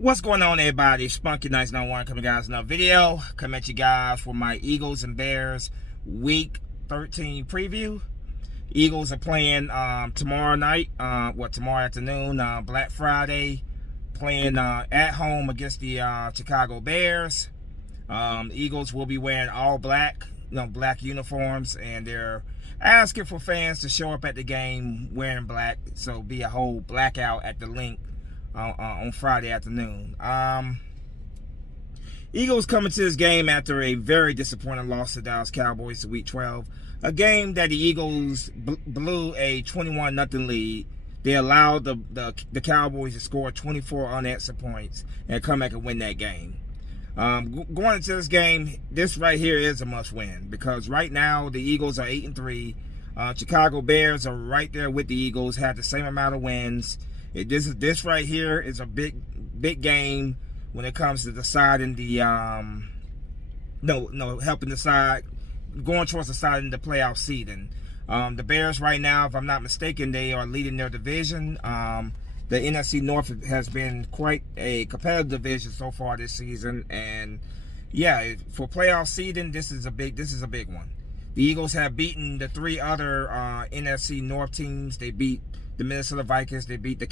What's going on, everybody? Spunky Nice 91 coming, guys, another video. Come at you guys for my Eagles and Bears Week 13 preview. Eagles are playing tomorrow night, tomorrow afternoon, Black Friday, playing at home against the Chicago Bears. The Eagles will be wearing all black, black uniforms, and they're asking for fans to show up at the game wearing black, so be a whole blackout at the link on Friday afternoon. Eagles coming to this game after a very disappointing loss to Dallas Cowboys in Week 12. A game that the Eagles blew a 21-0 lead. They allowed the Cowboys to score 24 unanswered points and come back and win that game. Going into this game, this right here is a must-win because right now the Eagles are 8-3. Chicago Bears are right there with the Eagles, have the same amount of wins. This right here is a big game when it comes to deciding the helping decide, going towards deciding the playoff seeding. The Bears right now, if I'm not mistaken, they are leading their division. The NFC North has been quite a competitive division so far this season, and yeah, for playoff seeding, this is a big one. The Eagles have beaten the three other NFC North teams. They beat the Minnesota Vikings, they beat the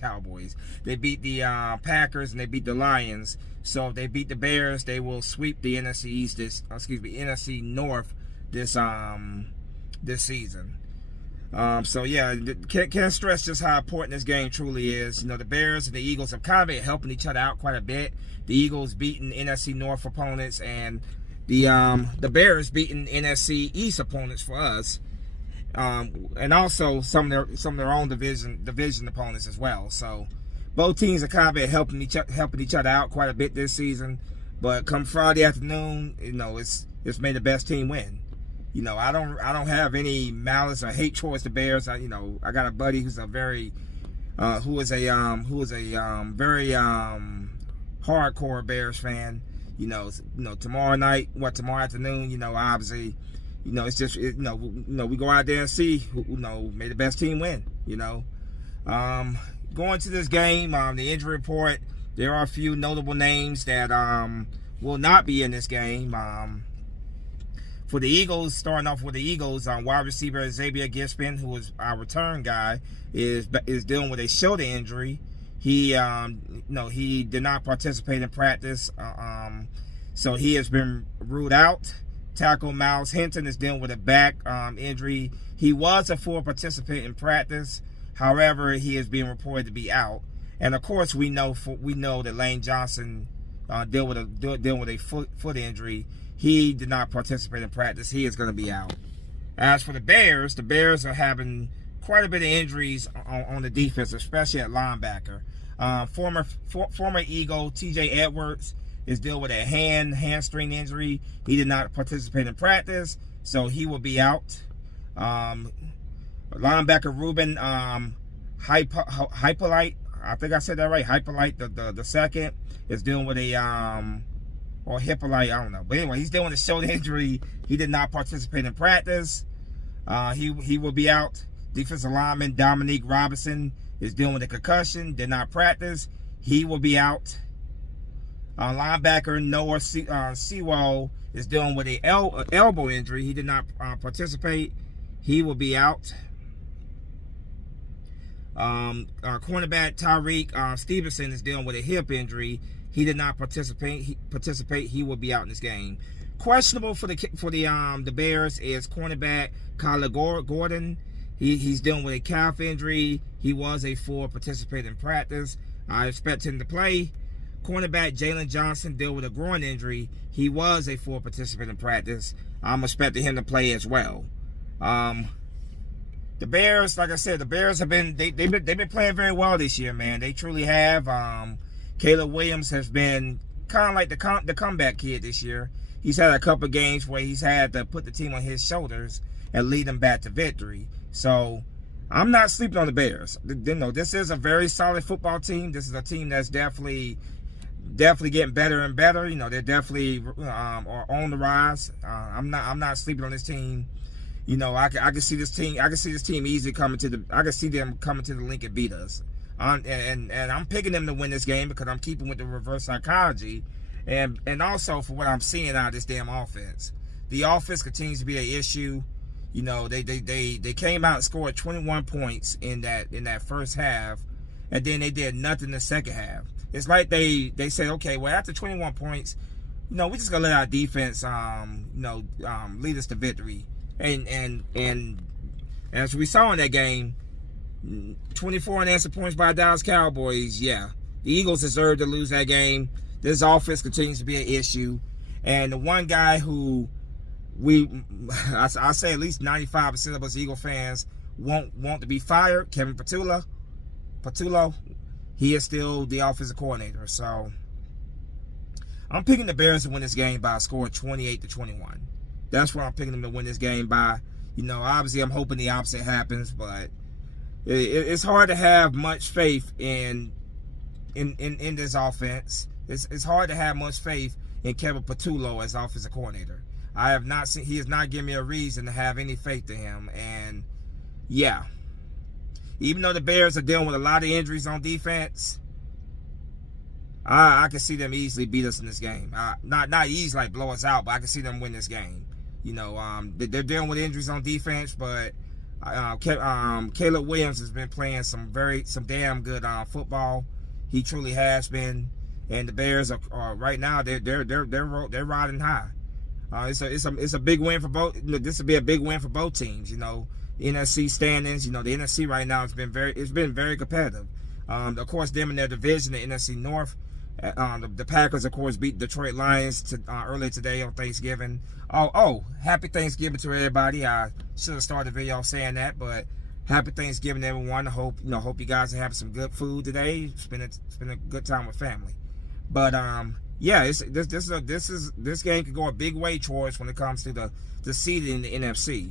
Cowboys, they beat the Packers, and they beat the Lions. So if they beat the Bears, they will sweep the NFC North this season. So yeah, can't stress just how important this game truly is. The Bears and the Eagles have kind of been helping each other out quite a bit. The Eagles beating NFC North opponents, and the Bears beating NFC East opponents for us. And also some of their own division opponents as well. So both teams are kind of been helping each other out quite a bit this season. But come Friday afternoon, it's made the best team win. I don't have any malice or hate towards the Bears. I got a buddy who's a very very hardcore Bears fan. Tomorrow afternoon, obviously. It's just, we go out there and see who, may the best team win, Going to this game, the injury report, there are a few notable names that will not be in this game. For the Eagles, starting off with the Eagles, wide receiver Xavier Gispin, who is our return guy, is dealing with a shoulder injury. He did not participate in practice, so he has been ruled out. Tackle Miles Hinton is dealing with a back injury. He was a full participant in practice. However, he is being reported to be out. And of course, we know that Lane Johnson dealing with a foot injury. He did not participate in practice. He is going to be out. As for the Bears are having quite a bit of injuries on the defense, especially at linebacker. Former Eagle T.J. Edwards is dealing with a hamstring injury. He did not participate in practice, so he will be out. Linebacker Ruben Hypolite, I think I said that right. Hypolite the second is dealing with a or Hippolyte, I don't know. But anyway, he's dealing with a shoulder injury. He did not participate in practice. He will be out. Defensive lineman Dominique Robinson is dealing with a concussion, did not practice. He will be out. Linebacker Noah Sewell is dealing with an elbow injury. He did not participate. He will be out. Cornerback Tyreek Stevenson is dealing with a hip injury. He did not participate. He will be out in this game. Questionable for the Bears is cornerback Kyler Gordon. He's dealing with a calf injury. He was a full participant in practice. I expect him to play. Cornerback Jalen Johnson dealt with a groin injury. He was a full participant in practice. I'm expecting him to play as well. The Bears, like I said, the Bears have been they've been playing very well this year, man. They truly have. Caleb Williams has been kind of like the comeback kid this year. He's had a couple of games where he's had to put the team on his shoulders and lead them back to victory. So I'm not sleeping on the Bears. This is a very solid football team. This is a team that's definitely getting better and better. They're definitely are on the rise. I'm not sleeping on this team. I can see this team. I can see this team easily coming to the. I can see them coming to the link and beat us. And I'm picking them to win this game because I'm keeping with the reverse psychology, and also for what I'm seeing out of this damn offense. The offense continues to be an issue. You know, they came out and scored 21 points in that first half, and then they did nothing in the second half. It's like they said, okay, well, after 21 points, you know, we just gonna let our defense lead us to victory. And as we saw in that game, 24 unanswered points by Dallas Cowboys. Yeah, the Eagles deserve to lose that game. This offense continues to be an issue, and the one guy who I say at least 95% of us Eagle fans want to be fired, Kevin Patullo, he is still the offensive coordinator. So I'm picking the Bears to win this game by a score of 28-21. That's what I'm picking them to win this game by. You know, obviously I'm hoping the opposite happens, but it's hard to have much faith in this offense. It's hard to have much faith in Kevin Patullo as offensive coordinator. I have not seen, he has not given me a reason to have any faith in him. And yeah, even though the Bears are dealing with a lot of injuries on defense, I can see them easily beat us in this game. Not easily like blow us out, but I can see them win this game. You know, they're dealing with injuries on defense, but Caleb Williams has been playing some damn good football. He truly has been, and the Bears are right now they're riding high. It's a big win for both. This will be a big win for both teams. You know, NFC standings. You know, the NFC right now has been very competitive. Of course, them in their division, the NFC North. The Packers, of course, beat Detroit Lions earlier today on Thanksgiving. Oh, happy Thanksgiving to everybody. I should have started the video saying that, but happy Thanksgiving, everyone. I hope you guys are having some good food today. Spend a good time with family. But yeah, this game could go a big way towards when it comes to the seeding in the NFC.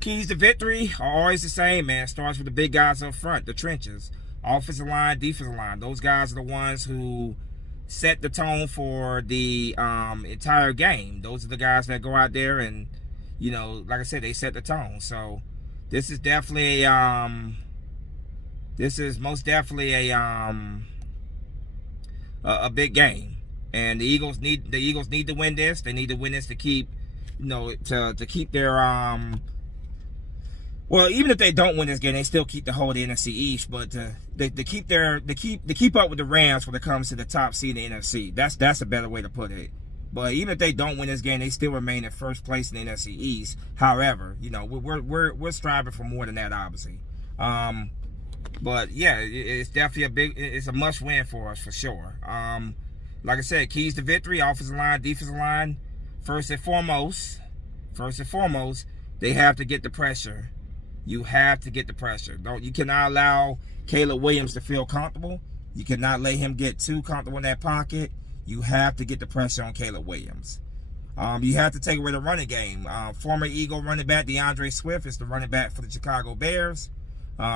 Keys to victory are always the same, man. Starts with the big guys up front, the trenches. Offensive line, defensive line. Those guys are the ones who set the tone for the entire game. Those are the guys that go out there and, you know, like I said, they set the tone. So this is definitely most definitely a big game. And the Eagles need to win this. They need to win this to keep, you know, to keep their well, even if they don't win this game, they still keep the whole of the NFC East. But to keep up with the Rams when it comes to the top seed in the NFC. That's a better way to put it. But even if they don't win this game, they still remain in first place in the NFC East. However, you know, we're striving for more than that, obviously. But yeah, it's definitely it's a must win for us for sure. Like I said, keys to victory: offensive line, defensive line. First and foremost, they have to get the pressure. You have to get the pressure. You cannot allow Caleb Williams to feel comfortable. You cannot let him get too comfortable in that pocket. You have to get the pressure on Caleb Williams. You have to take away the running game. Former Eagle running back DeAndre Swift is the running back for the Chicago Bears.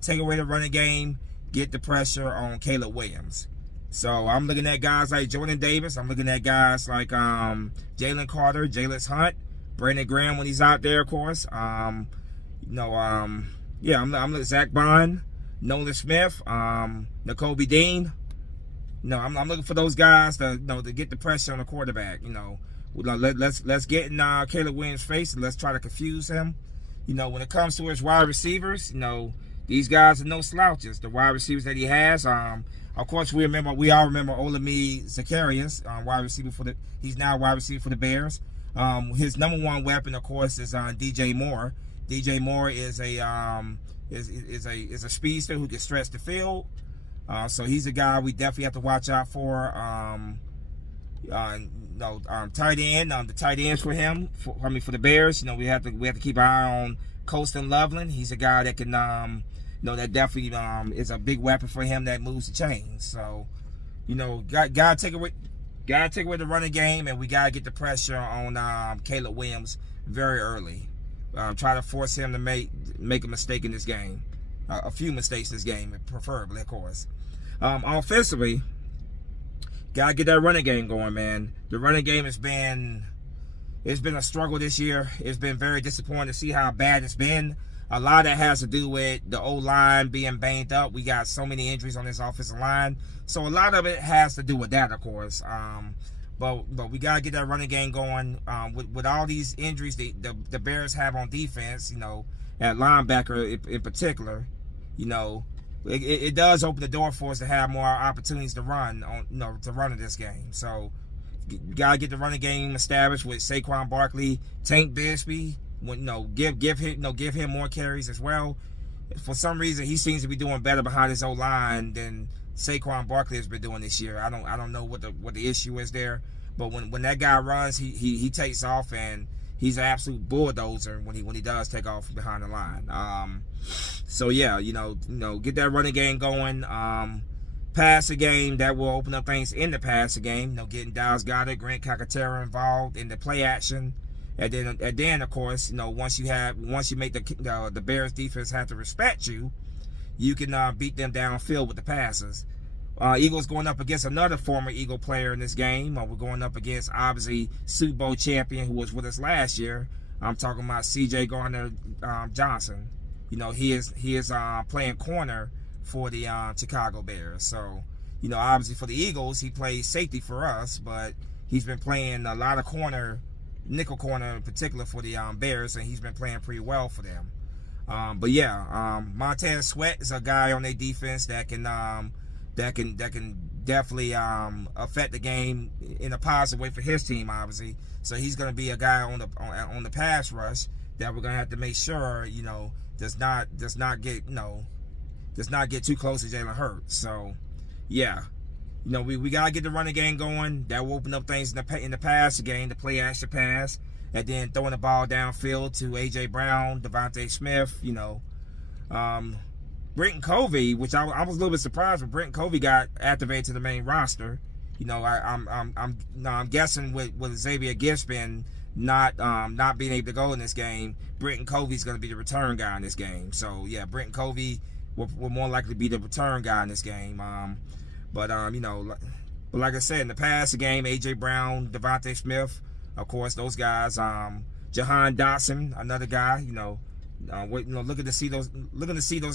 Take away the running game. Get the pressure on Caleb Williams. So I'm looking at guys like Jordan Davis. I'm looking at guys like Jalen Carter, Jalen Hunt, Brandon Graham when he's out there, of course. I'm looking at Zach Bond, Nolan Smith, Nakobe Dean. I'm looking for those guys to get the pressure on the quarterback. Let's get in Caleb Williams' face and let's try to confuse him. When it comes to his wide receivers, these guys are no slouches. The wide receivers that he has, of course, we all remember Olamide Zaccheaus, he's now a wide receiver for the Bears. His number one weapon, of course, is DJ Moore. DJ Moore is a speedster who can stretch the field. So he's a guy we definitely have to watch out for. Tight end. The tight ends for him. For the Bears. We have to keep an eye on Colston Loveland. He's a guy that can that definitely is a big weapon for him that moves the chains. So gotta take away the running game, and we gotta get the pressure on Caleb Williams very early. Try to force him to make a mistake in this game. A few mistakes in this game, preferably, of course. Offensively, gotta get that running game going, man. The running game it's been a struggle this year. It's been very disappointing to see how bad it's been. A lot of that has to do with the O-line being banged up. We got so many injuries on this offensive line. So a lot of it has to do with that, of course. But we got to get that running game going. With all these injuries the Bears have on defense, at linebacker in particular, it does open the door for us to have more opportunities to run in this game. So you got to get the running game established with Saquon Barkley, Tank Bigsby. Give him more carries as well. For some reason, he seems to be doing better behind his O-line than Saquon Barkley has been doing this year. I don't know what the issue is there, but when that guy runs, he takes off, and he's an absolute bulldozer when he does take off behind the line. So yeah, get that running game going. Passing game, that will open up things in the passing game. Getting Dallas Goedert, Grant Calcaterra involved in the play action. And then, of course, once you make the Bears defense have to respect you, you can beat them downfield with the passes. Eagles going up against another former Eagle player in this game. We're going up against, obviously, Super Bowl champion who was with us last year. I'm talking about C.J. Gardner-Johnson. He is playing corner for the Chicago Bears. So, obviously for the Eagles, he plays safety for us, but he's been playing a lot of nickel corner in particular for the Bears, and he's been playing pretty well for them. But yeah, Montez Sweat is a guy on their defense that can definitely affect the game in a positive way for his team, obviously. So he's going to be a guy on the pass rush that we're going to have to make sure does not get too close to Jalen Hurts. So yeah. We got to get the running game going. That will open up things in the pass game, the play action pass, and then throwing the ball downfield to A.J. Brown, Devontae Smith, Britton Covey, which I was a little bit surprised when Britton Covey got activated to the main roster. I'm guessing with Xavier Gibson not being able to go in this game, Britton Covey's going to be the return guy in this game. So yeah, Britton Covey will more likely be the return guy in this game. But like I said, in the past game, A.J. Brown, Devontae Smith, of course, those guys. Jahan Dotson, another guy. Looking to see those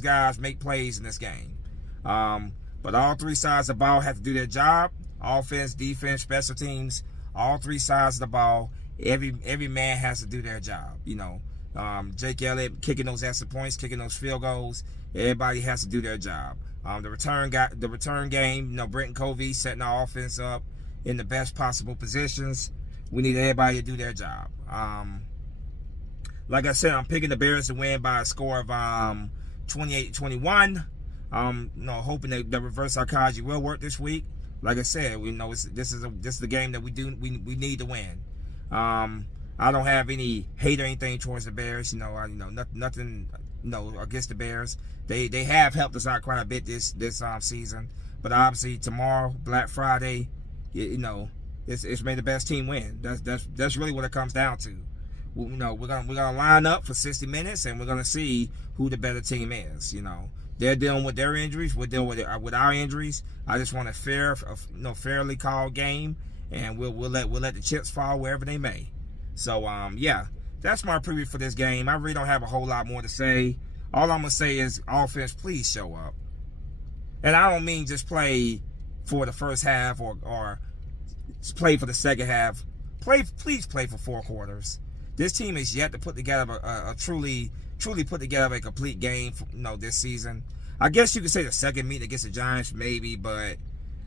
guys make plays in this game. But all three sides of the ball have to do their job: offense, defense, special teams. All three sides of the ball. Every man has to do their job. Jake Elliott kicking those extra points, kicking those field goals. Everybody has to do their job. The return game, Britton Covey setting our offense up in the best possible positions. We need everybody to do their job. Like I said, I'm picking the Bears to win by a score of 28-21. Hoping that the reverse psychology will work this week. Like I said, we know this is the game that we need to win. I don't have any hate or anything towards the Bears. Nothing against the Bears. They have helped us out quite a bit this season. But obviously tomorrow, Black Friday, it's made the best team win. That's really what it comes down to. We're gonna line up for 60 minutes, and we're gonna see who the better team is. They're dealing with their injuries. We're dealing with our injuries. I just want a fairly called game, and we'll let the chips fall wherever they may. So yeah, that's my preview for this game. I really don't have a whole lot more to say. All I'm gonna say is, offense, please show up. And I don't mean just play for the first half or play for the second half. Please play for 4 quarters. This team is yet to put together a truly put together a complete game this season. I guess you could say the second meeting against the Giants maybe, but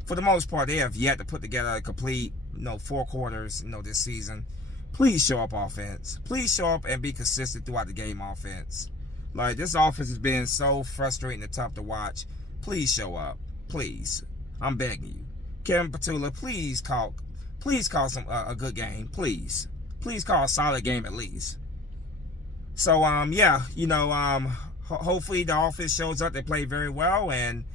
for the most part they have yet to put together a complete 4 quarters this season. Please show up, offense. Please show up and be consistent throughout the game, offense. Like, this offense has been so frustrating and tough to watch. Please show up. Please. I'm begging you. Kevin Petula, please call a good game. Please. Please call a solid game at least. So, yeah, hopefully the offense shows up. They play very well, and,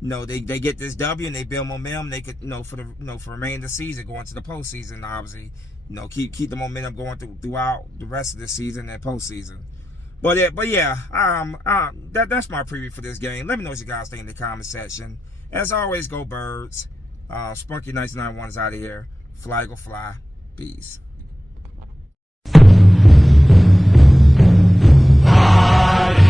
they get this W and they build momentum. They could, for the remainder of the season, going to the postseason, obviously. Keep the momentum going throughout the rest of the season and postseason. But yeah, that's my preview for this game. Let me know what you guys think in the comment section. As always, go Birds. Spunky 1991 is out of here. Fly, go fly. Peace. Bye.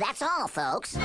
That's all, folks.